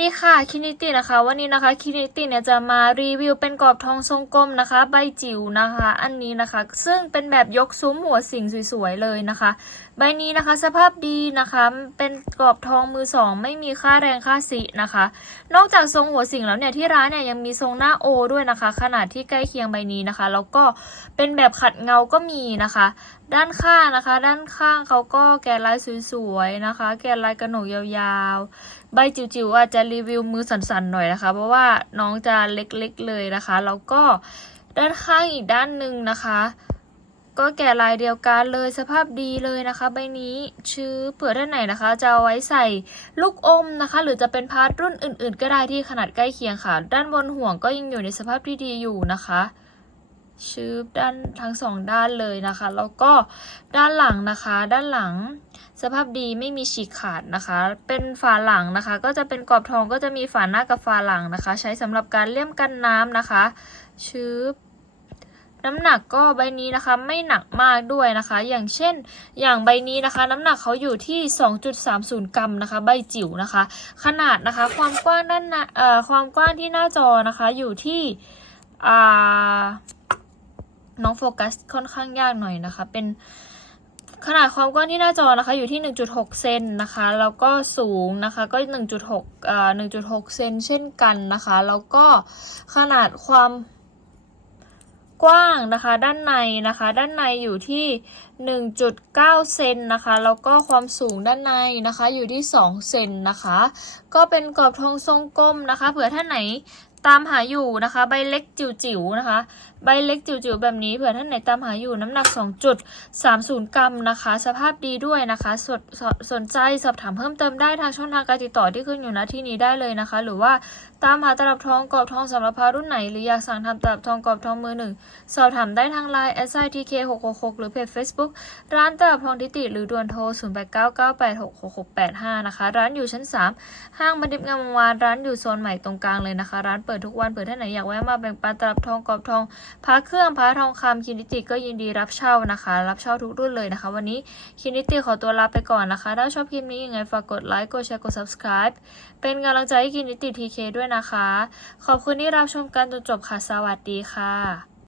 ดีค่ะคินิตินะคะ วันนี้นะคะคินิติเนี่ยจะมารีวิวเป็นกรอบทองทรงกลมนะคะ ใบจิ๋วนะคะ อันนี้นะคะ ซึ่งเป็นแบบยกซุ้มหัวสิงสวยๆเลยนะคะ ใบนี้นะคะสภาพดีนะคะ เป็นกรอบทองมือสองไม่มีค่าแรงค่าสินะคะ นอกจากทรงหัวสิงแล้วเนี่ยที่ร้านเนี่ยยังมีทรงหน้าโอด้วยนะคะ ขนาดที่ใกล้เคียงใบนี้นะคะ แล้วก็เป็นแบบขัดเงาก็มีนะคะด้านข้างนะคะ ด้านข้างเขาก็แกะลายสวยๆนะคะ แกะลายกระหนกยาวๆ ใบจิ๋วๆอาจจะรีวิวมือสั่นๆหน่อยนะคะ เพราะว่าน้องจะเล็กๆเลยนะคะ แล้วก็ด้านข้างอีกด้านหนึ่งนะคะ ก็แกะลายเดียวกันเลยสภาพดีเลยนะคะ ใบนี้ชื้อเผื่อท่านไหนนะคะ จะเอาไว้ใส่ลูกอมนะคะ หรือจะเป็นพาร์ทรุ่นอื่น ๆ ก็ได้ที่ขนาดใกล้เคียงค่ะ ด้านบนห่วงก็ยังอยู่ในสภาพที่ดีอยู่นะคะ ชืบด้านทั้งสองด้านเลยนะคะ แล้วก็ด้านหลังนะคะ ด้านหลังสภาพดีไม่มีฉีกขาดนะคะ เป็นฝาหลังนะคะ ก็จะเป็นกรอบทองก็จะมีฝาหน้ากับฝาหลังนะคะ ใช้สำหรับการเลี่ยมกันน้ำนะคะ ชืบน้ำหนักก็ใบนี้นะคะไม่หนักมากด้วยนะคะ อย่างเช่น อย่างใบนี้นะคะ น้ำหนักเขาอยู่ที่ 2.30 กรัมนะคะ ใบจิ๋วนะคะ ขนาดนะคะ ความกว้างด้านหน้าเอ่อความกว้างที่หน้าจอนะคะ อยู่ที่อ่า น้องโฟกัสค่อนข้างยากหน่อยนะคะ เป็นขนาดความกว้างที่หน้าจอนะคะอยู่ที่ 1.6 เซนนะคะ แล้วก็สูงนะคะก็ 1.6อ่า1.6 เซนเช่นกันนะคะ แล้วก็ขนาดความกว้างนะคะ ด้านในนะคะ ด้านในอยู่ที่ 1.9 เซนนะคะ แล้วก็ความสูงด้านในนะคะ อยู่ที่ 2 เซนนะคะ ก็เป็นกรอบทองทรงกลมนะคะ เผื่อท่านไหนตามหาอยู่นะคะ ใบเล็กจิ๋วๆนะคะ ใบเล็กจิ๋วๆแบบนี้เผื่อท่านไหนตามหาอยู่น้ำหนัก 2.30 กรัมนะคะ สภาพดีด้วยนะคะสนสสนใจสอบถามเพิ่มเติมได้ทางช่องทางการติดต่อที่ขึ้นอยู่ณที่นี้ได้เลยนะคะ หรือว่าตามหาตลับทองกรอบทองสำหรับพารุ่นไหน หรืออยากสั่งทำตลับทองกรอบทองมือหนึ่งสอบถามได้ทางไลน์ s i t k 6 6 6หรือเพจ Facebook ร้านตลับทองทิติ หรือด่วนโทร 0 8 9 9 8 6 6 6 8 5 นะคะ ร้านอยู่ชั้น 3 ห้างบันดิบงามวงวานร้านอยู่โซนใหม่ตรงกลางเลยนะคะ ร้านเปิดทุกวันเปิดท่านไหนอยากแวะมาแบ่งปันตลับทองกรอบทองพาเครื่องพาทองคำคินิติก็ยินดีรับเช่านะคะ รับเช่าทุกรุ่นเลยนะคะ วันนี้คินิติขอตัวลาไปก่อนนะคะ ถ้าชอบคลิปนี้ยังไงฝากกดไลค์กดแชร์กด subscribe เป็นกำลังใจให้คินิติทีเคด้วยนะคะ ขอบคุณที่รับชมกันจนจบค่ะสวัสดีค่ะ